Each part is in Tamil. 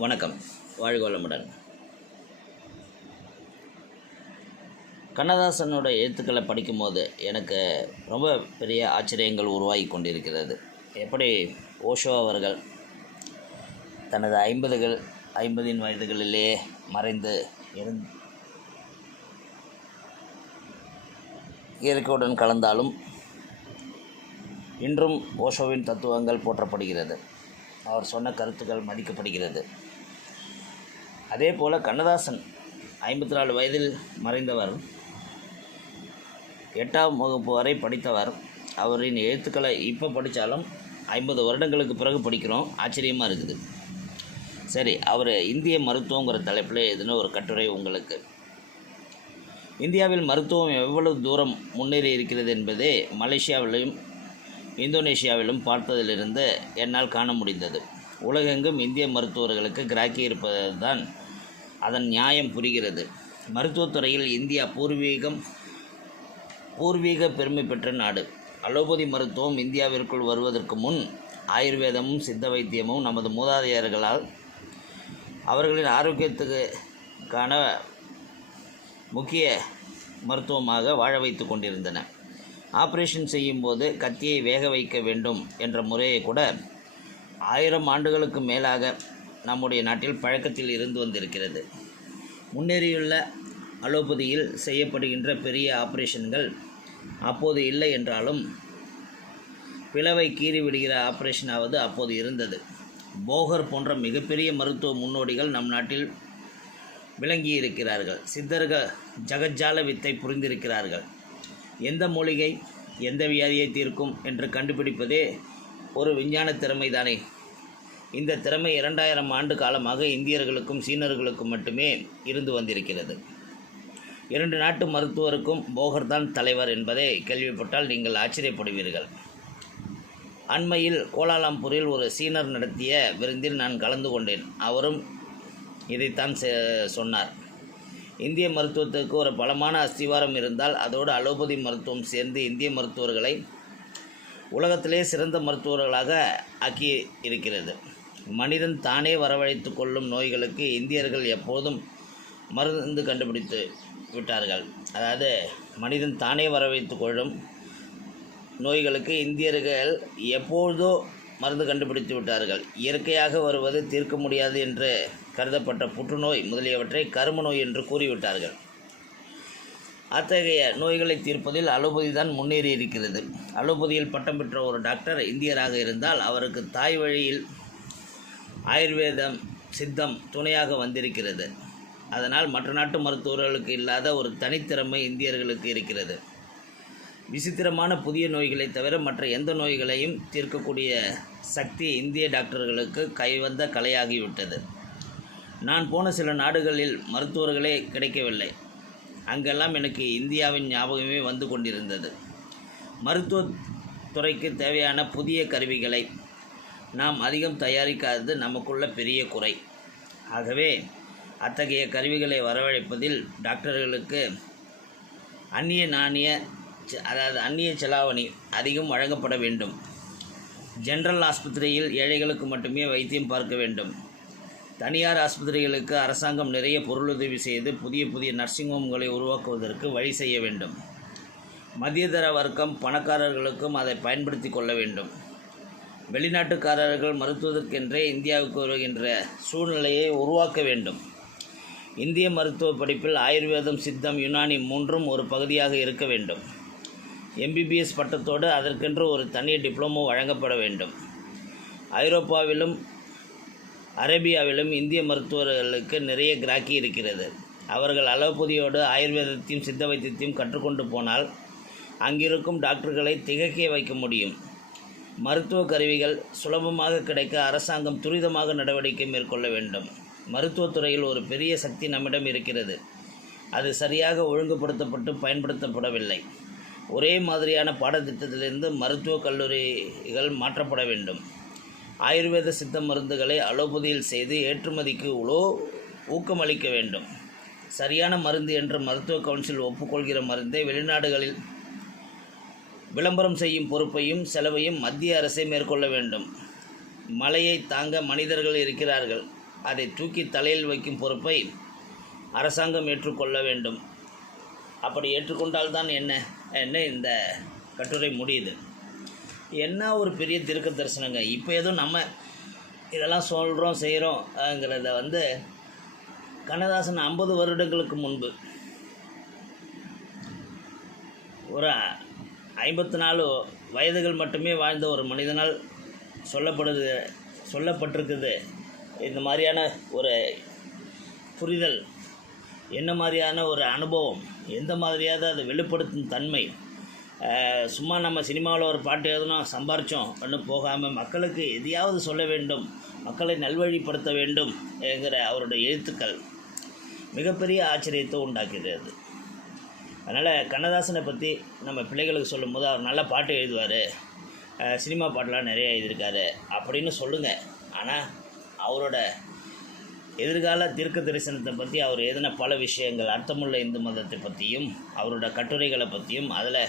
வணக்கம். வாழ்க வளமுடன் கண்ணதாசனோட எழுத்துக்களை படிக்கும்போது எனக்கு ரொம்ப பெரிய ஆச்சரியங்கள் உருவாகி கொண்டிருக்கிறது. எப்படி ஓஷோ அவர்கள் தனது ஐம்பதுகள் ஐம்பதின் வயதுகளிலேயே மறைந்து இருந் இயற்கையுடன் கலந்தாலும் இன்றும் ஓஷோவின் தத்துவங்கள் போற்றப்படுகிறது. அவர் சொன்ன கருத்துக்கள் மதிக்கப்படுகிறது. அதே போல் கண்ணதாசன் ஐம்பத்தி நாலு வயதில் மறைந்தவர். எட்டாம் வகுப்பு வரை படித்தவர். அவரின் எழுத்துக்களை இப்போ படித்தாலும் ஐம்பது வருடங்களுக்கு பிறகு படிக்கிறோம். ஆச்சரியமாக இருக்குது. சரி அவர் இந்திய மருத்துவங்கிற தலைப்பில் எழுதின ஒரு கட்டுரை உங்களுக்கு. இந்தியாவில் மருத்துவம் எவ்வளவு தூரம் முன்னேறி இருக்கிறது என்பதே மலேசியாவிலும் இந்தோனேஷியாவிலும் பார்த்ததிலிருந்து என்னால் காண முடிந்தது. உலகெங்கும் இந்திய மருத்துவர்களுக்கு கிராக்கி இருப்பது தான் அதன் நியாயம் புரிகிறது. மருத்துவத்துறையில் இந்தியா பூர்வீகம் பூர்வீக பெருமை பெற்ற நாடு. அலோபதி மருத்துவம் இந்தியாவிற்குள் வருவதற்கு முன் ஆயுர்வேதமும் சித்த வைத்தியமும் நமது மூதாதையர்களால் அவர்களின் ஆரோக்கியத்துக்கான முக்கிய மருத்துவமாக வாழ வைத்து கொண்டிருந்தன. ஆப்ரேஷன் செய்யும்போது கத்தியை வேக வைக்க வேண்டும் என்ற முறையை கூட ஆயிரம் ஆண்டுகளுக்கு மேலாக நம்முடைய நாட்டில் பழக்கத்தில் இருந்து வந்திருக்கிறது. முன்னேறியுள்ள அலோபதியில் செய்யப்படுகின்ற பெரிய ஆப்ரேஷன்கள் அப்போது இல்லை என்றாலும் பிளவை கீறி விடுகிற ஆப்ரேஷனாவது அப்போது இருந்தது. போகர் போன்ற மிகப்பெரிய மருத்துவ முன்னோடிகள் நம் நாட்டில் விளங்கி இருக்கிறார்கள் சித்தர்கள் ஜகஜால வித்தை புரிந்திருக்கிறார்கள். எந்த மூலிகை எந்த வியாதியை தீர்க்கும் என்று கண்டுபிடிப்பதே ஒரு விஞ்ஞான திறமைதானே? இந்த திறமை இரண்டாயிரம் ஆண்டு காலமாக இந்தியர்களுக்கும் சீனர்களுக்கும் மட்டுமே இருந்து வந்திருக்கிறது. இரண்டு நாட்டு மருத்துவருக்கும் போகர் தான் தலைவர் என்பதை கேள்விப்பட்டால் நீங்கள் ஆச்சரியப்படுவீர்கள். அண்மையில் கோலாலம்பூரில் ஒரு சீனர் நடத்திய விருந்தில் நான் கலந்து கொண்டேன். அவரும் இதைத்தான் சொன்னார். இந்திய மருத்துவத்துக்கு ஒரு பலமான அஸ்திவாரம் இருந்தால் அதோடு அலோபதி மருத்துவம் சேர்ந்து இந்திய மருத்துவர்களை உலகத்திலே சிறந்த மருத்துவர்களாக ஆக்கி இருக்கிறது. மனிதன் தானே வரவழைத்து கொள்ளும் நோய்களுக்கு இந்தியர்கள் எப்போதும் மருந்து கண்டுபிடித்து விட்டார்கள். அதாவது மனிதன் தானே வரவழைத்து கொள்ளும் நோய்களுக்கு இந்தியர்கள் எப்பொழுதோ மருந்து கண்டுபிடித்து விட்டார்கள். இயற்கையாக வருவது தீர்க்க முடியாது என்று கருதப்பட்ட புற்றுநோய் முதலியவற்றை கரும நோய் என்று கூறிவிட்டார்கள். அத்தகைய நோய்களை தீர்ப்பதில் அலோபதி தான் முன்னேறி இருக்கிறது. அலோபதியில் பட்டம் பெற்ற ஒரு டாக்டர் இந்தியராக இருந்தால் அவருக்கு தாய் வழியில் ஆயுர்வேதம் சித்தம் துணையாக வந்திருக்கிறது. அதனால் மற்ற நாட்டு மருத்துவர்களுக்கு இல்லாத ஒரு தனித்திறமை இந்தியர்களுக்கு இருக்கிறது. விசித்திரமான புதிய நோய்களை தவிர மற்ற எந்த நோய்களையும் தீர்க்கக்கூடிய சக்தி இந்திய டாக்டர்களுக்கு கைவந்த கலையாகிவிட்டது. நான் போன சில நாடுகளில் மருத்துவர்களே கிடைக்கவில்லை. அங்கெல்லாம் எனக்கு இந்தியாவின் ஞாபகமே வந்து கொண்டிருந்தது. மருத்துவ துறைக்கு தேவையான புதிய கருவிகளை நாம் அதிகம் தயாரிக்காதது நமக்குள்ள பெரிய குறை. ஆகவே அத்தகைய கருவிகளை வரவழைப்பதில் டாக்டர்களுக்கு அந்நிய நாணய அதாவது அந்நிய செலாவணி அதிகம் வழங்கப்பட வேண்டும். ஜென்ரல் ஆஸ்பத்திரியில் ஏழைகளுக்கு மட்டுமே வைத்தியம் பார்க்க வேண்டும். தனியார் ஆஸ்பத்திரிகளுக்கு அரசாங்கம் நிறைய பொருளுதவி செய்து புதிய புதிய நர்சிங் ஹோம்களை உருவாக்குவதற்கு வழி செய்ய வேண்டும். மத்தியதர வர்க்கம் பணக்காரர்களுக்கும் அதை பயன்படுத்தி கொள்ள வேண்டும். வெளிநாட்டுக்காரர்கள் மருத்துவதற்கென்றே இந்தியாவுக்கு வருகின்ற சூழ்நிலையை உருவாக்க வேண்டும். இந்திய மருத்துவ படிப்பில் ஆயுர்வேதம் சித்தம் யுனானி மூன்றும் ஒரு பகுதியாக இருக்க வேண்டும். எம்பிபிஎஸ் பட்டத்தோடு அதற்கென்று ஒரு தனி டிப்ளமோ வழங்கப்பட வேண்டும். ஐரோப்பாவிலும் அரேபியாவிலும் இந்திய மருத்துவர்களுக்கு நிறைய கிராக்கி இருக்கிறது. அவர்கள் அலோபதியோடு ஆயுர்வேதத்தையும் சித்த வைத்தியத்தையும் கற்றுக்கொண்டு போனால் அங்கிருக்கும் டாக்டர்களை திகக்க வைக்க முடியும். மருத்துவ கருவிகள் சுலபமாக கிடைக்க அரசாங்கம் துரிதமாக நடவடிக்கை மேற்கொள்ள வேண்டும். மருத்துவத்துறையில் ஒரு பெரிய சக்தி நம்மிடம் இருக்கிறது. அது சரியாக ஒழுங்குபடுத்தப்பட்டு பயன்படுத்தப்படவில்லை. ஒரே மாதிரியான பாடத்திட்டத்திலிருந்து மருத்துவக் கல்லூரிகள் மாற்றப்பட வேண்டும். ஆயுர்வேத சித்த மருந்துகளை அலோபதியில் செய்து ஏற்றுமதிக்கு உளோ ஊக்கமளிக்க வேண்டும். சரியான மருந்து என்று மருத்துவ கவுன்சில் ஒப்புக்கொள்கிற மருந்தை வெளிநாடுகளில் விளம்பரம் செய்யும் பொறுப்பையும் செலவையும் மத்திய அரசே மேற்கொள்ள வேண்டும். மலையை தாங்க மனிதர்கள் இருக்கிறார்கள். அதை தூக்கி தலையில் வைக்கும் பொறுப்பை அரசாங்கம் ஏற்றுக்கொள்ள வேண்டும். அப்படி ஏற்றுக்கொண்டால்தான் என்ன? என்ன இந்த கட்டுரை முடியுது? என்ன ஒரு பெரிய திருக்க தரிசனங்க? இப்போ எதுவும் நம்ம இதெல்லாம் சொல்கிறோம் செய்கிறோங்கிறத வந்து கண்ணதாசன் ஐம்பது வருடங்களுக்கு முன்பு ஒரு ஐம்பத்தி நாலு வயதுகள் மட்டுமே வாழ்ந்த ஒரு மனிதனால் சொல்லப்படுது சொல்லப்பட்டிருக்குது. இந்த மாதிரியான ஒரு புரிதல் என்ன மாதிரியான ஒரு அனுபவம் எந்த மாதிரியாவது அதை வெளிப்படுத்தும் தன்மை சும்மா நம்ம சினிமாவில் ஒரு பாட்டு எழுதணும் சம்பாரித்தோம் ஒன்று போகாமல் மக்களுக்கு எதையாவது சொல்ல வேண்டும் மக்களை நல்வழிப்படுத்த வேண்டும் என்கிற அவருடைய எழுத்துக்கள் மிகப்பெரிய ஆச்சரியத்தை உண்டாக்குகிறது அதனால் கண்ணதாசனை பற்றி நம்ம பிள்ளைகளுக்கு சொல்லும்போது அவர் நல்ல பாட்டு எழுதுவார். சினிமா பாட்டெலாம் நிறைய எழுதியிருக்காரு அப்படின்னு சொல்லுங்கள் ஆனால் அவரோட எதிர்கால தீர்க்க தரிசனத்தை பற்றி அவர் எழுதின பல விஷயங்கள் அர்த்தமுள்ள இந்து மதத்தை பற்றியும் அவரோட கட்டுரைகளை பற்றியும் அதில்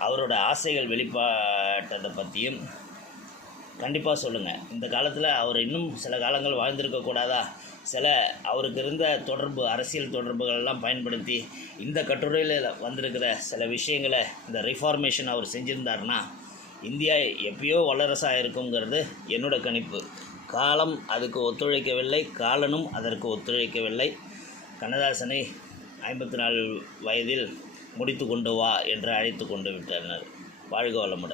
அவரோட ஆசைகள் வெளிப்பாட்டதை பற்றியும் கண்டிப்பாக சொல்லுங்கள் இந்த காலத்தில் அவர் இன்னும் சில காலங்கள் வாழ்ந்திருக்க கூடாதா? சில அவருக்கு இருந்த தொடர்பு அரசியல் தொடர்புகளெல்லாம் பயன்படுத்தி இந்த கட்டுரையில் வந்திருக்கிற சில விஷயங்களை இந்த ரிஃபார்மேஷன் அவர் செஞ்சுருந்தாருன்னா இந்தியா எப்பயோ வல்லரசாக இருக்குங்கிறது என்னோட கணிப்பு. காலம் அதுக்கு ஒத்துழைக்கவில்லை காலனும் அதற்கு ஒத்துழைக்கவில்லை. கண்ணதாசனை ஐம்பத்தி நாலு வயதில் முடித்து கொண்டு வா என்று அழைத்து கொண்டு விட்டனர். வாழ்க வளமுடன்.